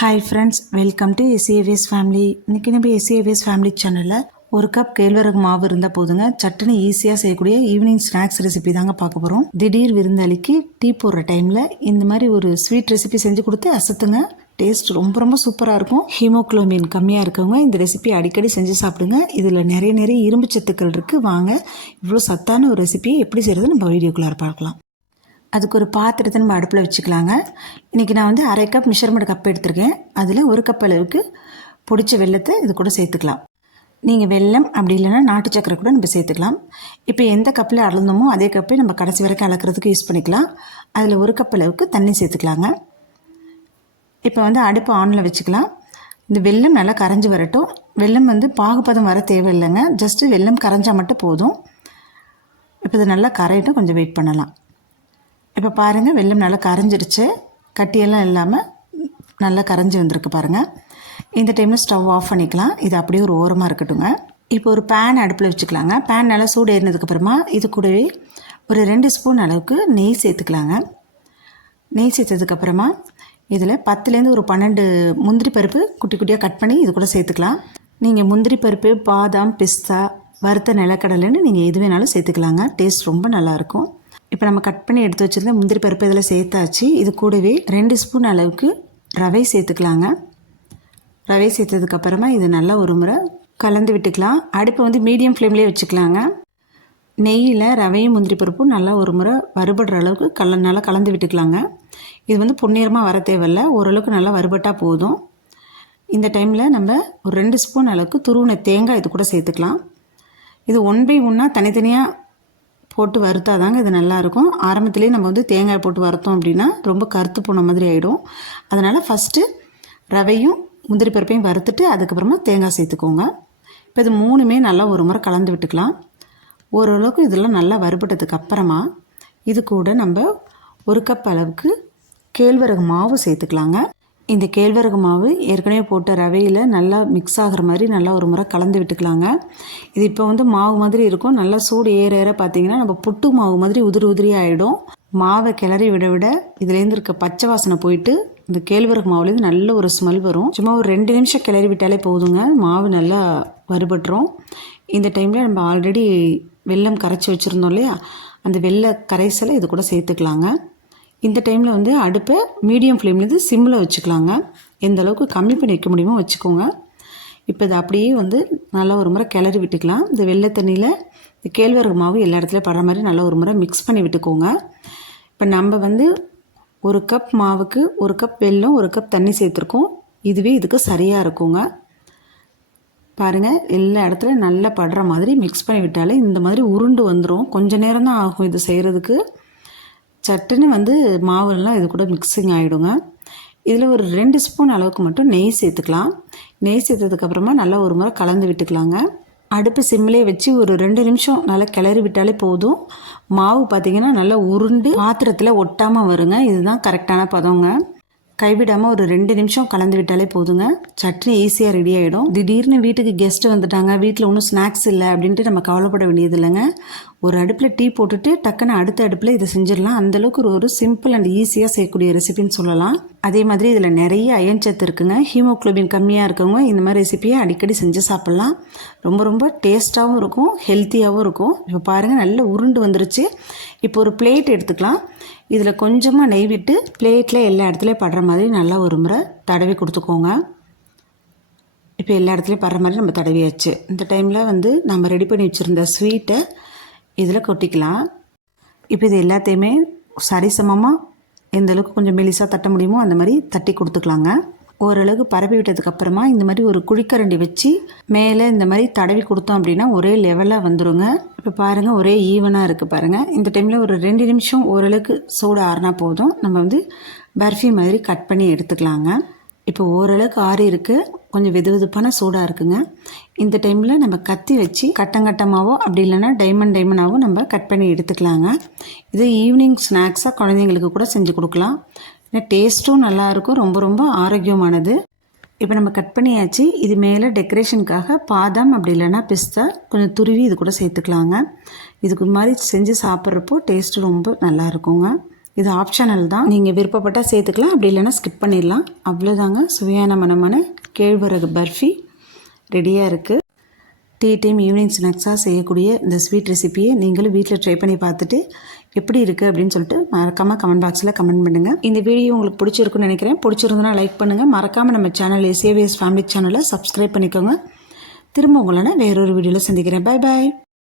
Hi friends welcome to S A V S family இன்றைக்கி நம்ம எஸ்ஏவிஎஸ் family சேனலில் ஒரு கப் கேழ்வரகு மாவு இருந்தால் போதுங்க. சட்டுன்னு ஈஸியாக செய்யக்கூடிய ஈவினிங் ஸ்நாக்ஸ் ரெசிபி தாங்க பார்க்க போகிறோம் திடீர் விருந்தாளிக்கு டீ போடுற டைமில் இந்த மாதிரி ஒரு ஸ்வீட் ரெசிபி செஞ்சு கொடுத்து அசத்துங்க. டேஸ்ட் ரொம்ப ரொம்ப சூப்பராக இருக்கும். ஹீமோக்ளோமின் கம்மியாக இருக்கவங்க இந்த ரெசிபி அடிக்கடி செஞ்சு சாப்பிடுங்க. இதில் நிறைய நிறைய இரும்பு சத்துக்கள் இருக்குது வாங்க இவ்வளோ சத்தான ஒரு ரெசிபியை எப்படி செய்கிறது நம்ம வீடியோக்குள்ளார பார்க்கலாம். அதுக்கு ஒரு பாத்திரத்தை நம்ம அடுப்பில் வச்சுக்கலாங்க. இன்றைக்கி நான் வந்து அரை கப் மிஷர்மெண்ட் கப் எடுத்திருக்கேன். அதில் ஒரு கப் அளவுக்கு பொடிச்ச வெள்ளத்தை இது கூட சேர்த்துக்கலாம். நீங்கள் வெல்லம் அப்படி இல்லைன்னா நாட்டு சக்கரை கூட நம்ம சேர்த்துக்கலாம். இப்போ எந்த கப்பில் அளந்தோமோ அதே கப்பை நம்ம கடைசி வரைக்கும் அளக்கிறதுக்கு யூஸ் பண்ணிக்கலாம். அதில் ஒரு கப் அளவுக்கு தண்ணி சேர்த்துக்கலாங்க. இப்போ வந்து அடுப்பு ஆனில் வச்சுக்கலாம். இந்த வெல்லம் நல்லா கரைஞ்சி வரட்டும். வெல்லம் வந்து பாகுபதம் வர தேவையில்லைங்க. ஜஸ்ட்டு வெல்லம் கரைஞ்சால் மட்டும் போதும். இப்போ இது நல்லா கரையிட்டும். கொஞ்சம் வெயிட் பண்ணலாம். இப்போ பாருங்கள் வெல்லம் நல்லா கரைஞ்சிருச்சு கட்டியெல்லாம் இல்லாமல் நல்லா கரைஞ்சி வந்திருக்கு பாருங்கள் இந்த டைமில் ஸ்டவ் ஆஃப் பண்ணிக்கலாம். இது அப்படியே ஒரு ஓரமாக இருக்கட்டுங்க இப்போ ஒரு பேன் அடுப்பில் வச்சுக்கலாங்க. பேன் நல்லா சூடு ஏறினதுக்கப்புறமா இது கூடவே ஒரு ரெண்டு ஸ்பூன் அளவுக்கு நெய் சேர்த்துக்கலாங்க. நெய் சேர்த்ததுக்கப்புறமா இதில் பத்துலேருந்து ஒரு பன்னெண்டு முந்திரி பருப்பு குட்டி குட்டியாக கட் பண்ணி இது கூட சேர்த்துக்கலாம். நீங்கள் முந்திரி பருப்பு பாதாம் பிஸ்தா வறுத்த நிலக்கடலைன்னு நீங்கள் எது வேணாலும் சேர்த்துக்கலாங்க. டேஸ்ட் ரொம்ப நல்லாயிருக்கும் இப்போ நம்ம கட் பண்ணி எடுத்து வச்சுருந்த முந்திரி பருப்பு இதில் சேர்த்தாச்சு. இது கூடவே ரெண்டு ஸ்பூன் அளவுக்கு ரவை சேர்த்துக்கலாங்க. ரவை சேர்த்ததுக்கப்புறமா இது நல்லா ஒரு முறை கலந்து விட்டுக்கலாம். அடுப்பை வந்து மீடியம் ஃப்ளேம்லேயே வச்சுக்கலாங்க. நெய்யில் ரவையும் முந்திரி பருப்பும் நல்லா ஒரு முறை வறுபடுற அளவுக்கு கல நல்லா கலந்து விட்டுக்கலாங்க. இது வந்து பொன்னிறமாக வர தேவையில்ல. ஓரளவுக்கு நல்லா வறுபட்டால் போதும். இந்த டைமில் நம்ம ஒரு ரெண்டு ஸ்பூன் அளவுக்கு துருவின தேங்காய் இது கூட சேர்த்துக்கலாம். இது ஒன் பை ஒன்னாக தனித்தனியாக போட்டு வறுத்தா தாங்க இது நல்லாயிருக்கும். ஆரம்பத்துலேயே நம்ம வந்து தேங்காய் போட்டு வறுத்தோம் அப்படின்னா ரொம்ப கருத்து போன மாதிரி ஆகிடும் அதனால் ஃபஸ்ட்டு ரவையும் முந்திரி பருப்பையும் வறுத்துட்டு அதுக்கப்புறமா தேங்காய் சேர்த்துக்கோங்க. இப்போ இது மூணுமே நல்லா ஒரு முறை கலந்து விட்டுக்கலாம். ஓரளவுக்கு இதெல்லாம் நல்லா வறுபட்டதுக்கு அப்புறமா இது கூட நம்ம ஒரு கப் அளவுக்கு கேழ்வரகு மாவு சேர்த்துக்கலாங்க. இந்த கேழ்வரகு மாவு ஏற்கனவே போட்ட ரவையில் நல்லா மிக்ஸ் ஆகிற மாதிரி நல்லா ஒரு முறை கலந்து விட்டுக்கலாங்க. இது இப்போ வந்து மாவு மாதிரி இருக்கும். நல்லா சூடு ஏற ஏற பார்த்தீங்கன்னா நம்ம புட்டு மாவு மாதிரி உதிரி உதிரி ஆகிடும் மாவை கிளறி விட விட இதுலேருந்து இருக்க பச்சை வாசனை போயிட்டு இந்த கேழ்வரகு மாவுலேருந்து நல்ல ஒரு ஸ்மெல் வரும். சும்மா ஒரு ரெண்டு நிமிஷம் கிளறி விட்டாலே போதுங்க. மாவு நல்லா வறுபட்டுரும். இந்த டைமில் நம்ம ஆல்ரெடி வெல்லம் கரைச்சி வச்சுருந்தோம் இல்லையா? அந்த வெள்ளை கரைசலை இது கூட சேர்த்துக்கலாங்க. இந்த டைமில் வந்து அடுப்பை மீடியம் ஃப்ளேம்லேருந்து சிம்மில் வச்சுக்கலாங்க. எந்த அளவுக்கு கம்மி பண்ணி வைக்க முடியுமோ வச்சுக்கோங்க. இப்போ இதை அப்படியே வந்து நல்லா ஒரு முறை கிளறி விட்டுக்கலாம். இந்த வெள்ளை தண்ணியில் இந்த கேழ்வரகு மாவு எல்லா இடத்துலையும் படுற மாதிரி நல்லா ஒரு முறை மிக்ஸ் பண்ணி விட்டுக்கோங்க. இப்போ நம்ம வந்து ஒரு கப் மாவுக்கு ஒரு கப் வெல்லம் ஒரு கப் தண்ணி சேர்த்துருக்கோம். இதுவே இதுக்கு சரியாக இருக்குங்க. பாருங்கள் எல்லா இடத்துலையும் நல்லா படுற மாதிரி மிக்ஸ் பண்ணி விட்டாலே இந்த மாதிரி உருண்டு வந்துடும் கொஞ்சம் நேரம் தான் ஆகும் இது செய்கிறதுக்கு சட்டுன்னு வந்து மாவுலாம் இது கூட மிக்சிங் ஆகிடுங்க இதில் ஒரு ரெண்டு ஸ்பூன் அளவுக்கு மட்டும் நெய் சேர்த்துக்கலாம். நெய் சேர்த்ததுக்கப்புறமா நல்லா ஒரு முறை கலந்து விட்டுக்கலாங்க. அடுப்பு சிம்மிலே வச்சு ஒரு ரெண்டு நிமிஷம் நல்லா கிளறி விட்டாலே போதும். மாவு பார்த்திங்கன்னா நல்லா உருண்டு பாத்திரத்தில் ஒட்டாமல் வருங்க. இதுதான் கரெக்டான பதங்க கைவிடாமல் ஒரு ரெண்டு நிமிஷம் கலந்து விட்டாலே போதுங்க. சட்னி ஈஸியாக ரெடி ஆகிடும் திடீர்னு வீட்டுக்கு கெஸ்ட்டு வந்துட்டாங்க வீட்டில் ஒன்றும் ஸ்நாக்ஸ் இல்லை அப்படின்ட்டு நம்ம கவலைப்பட வேண்டியது இல்லைங்க ஒரு அடுப்பில் டீ போட்டுட்டு டக்குன்னு அடுத்த அடுப்பில் இதை செஞ்சிடலாம். அந்தளவுக்கு ஒரு ஒரு சிம்பிள் அண்ட் ஈஸியாக செய்யக்கூடிய ரெசிபின்னு சொல்லலாம். அதே மாதிரி இதில் நிறைய அயன் சத்து இருக்குங்க. ஹீமோக்ளோபின் கம்மியாக இருக்கவங்க இந்த மாதிரி ரெசிபியை அடிக்கடி செஞ்சு சாப்பிட்லாம். ரொம்ப ரொம்ப டேஸ்ட்டாகவும் இருக்கும் ஹெல்த்தியாகவும் இருக்கும். இப்போ பாருங்கள் நல்ல உருண்டு வந்துருச்சு. இப்போ ஒரு பிளேட் எடுத்துக்கலாம். இதில் கொஞ்சமாக நெய் விட்டு பிளேட்டில் எல்லா இடத்துலையும் படுற மாதிரி நல்லா ஒரு முறை தடவி கொடுத்துக்கோங்க. இப்போ எல்லா இடத்துலையும் படுற மாதிரி நம்ம தடவியாச்சு. இந்த டைமில் வந்து நம்ம ரெடி பண்ணி வச்சுருந்த ஸ்வீட்டை இதில் கொட்டிக்கலாம். இப்போ இது எல்லாத்தையுமே சரிசமமாக எந்த அளவுக்கு கொஞ்சம் மெலிசாக தட்ட முடியுமோ அந்த மாதிரி தட்டி கொடுத்துக்கலாங்க. ஓரளவுக்கு பரப்பி விட்டதுக்கப்புறமா இந்த மாதிரி ஒரு குழிக்கரண்டி வச்சு மேலே இந்த மாதிரி தடவி கொடுத்தோம் அப்படின்னா ஒரே லெவலாக வந்துடுங்க இப்போ பாருங்கள் ஒரே ஈவனாக இருக்குது பாருங்கள் இந்த டைமில் ஒரு ரெண்டு நிமிஷம் ஓரளவுக்கு சூடு ஆறுனா போதும். நம்ம வந்து பர்ஃபி மாதிரி கட் பண்ணி எடுத்துக்கலாங்க. இப்போ ஓரளவுக்கு ஆறி இருக்குது கொஞ்சம் வெது வெதுப்பான சூடாக இருக்குங்க. இந்த டைமில் நம்ம கத்தி வச்சு கட்டங்கட்டமாகவோ அப்படி இல்லைன்னா டைமண்ட் டைமண்டாகவும் நம்ம கட் பண்ணி எடுத்துக்கலாங்க. இது ஈவினிங் ஸ்நாக்ஸாக குழந்தைங்களுக்கு கூட செஞ்சு கொடுக்கலாம். ஏன்னா டேஸ்ட்டும் நல்லாயிருக்கும் ரொம்ப ரொம்ப ஆரோக்கியமானது. இப்போ நம்ம கட் பண்ணியாச்சு. இது மேலே டெக்கரேஷனுக்காக பாதாம் அப்படி இல்லைன்னா பிஸ்தா கொஞ்சம் துருவி இது கூட சேர்த்துக்கலாங்க. இதுக்கு மாதிரி செஞ்சு சாப்பிட்றப்போ டேஸ்ட்டு ரொம்ப நல்லா இருக்குங்க. இது ஆப்ஷனல் தான். நீங்கள் விருப்பப்பட்டால் சேர்த்துக்கலாம். அப்படி இல்லைன்னா ஸ்கிப் பண்ணிடலாம். அவ்வளோதாங்க சுவையான மனமான கேழ்வரகு பர்ஃபி ரெடியாக இருக்குது டீ டைம் ஈவினிங் ஸ்நாக்ஸாக செய்யக்கூடிய இந்த ஸ்வீட் ரெசிபியை நீங்களும் வீட்டில் ட்ரை பண்ணி பார்த்துட்டு எப்படி இருக்குது அப்படின்னு சொல்லிட்டு மறக்காமல் கமெண்ட் பாக்ஸில் கமெண்ட் பண்ணுங்கள் இந்த வீடியோ உங்களுக்கு பிடிச்சிருக்குன்னு நினைக்கிறேன். பிடிச்சிருந்தனா லைக் பண்ணுங்கள் மறக்காமல் நம்ம channel S A V S family சேனலை சப்ஸ்கிரைப் பண்ணிக்கோங்க. திரும்ப உங்களை வேறொரு வீடியோவில் சந்திக்கிறேன். Bye bye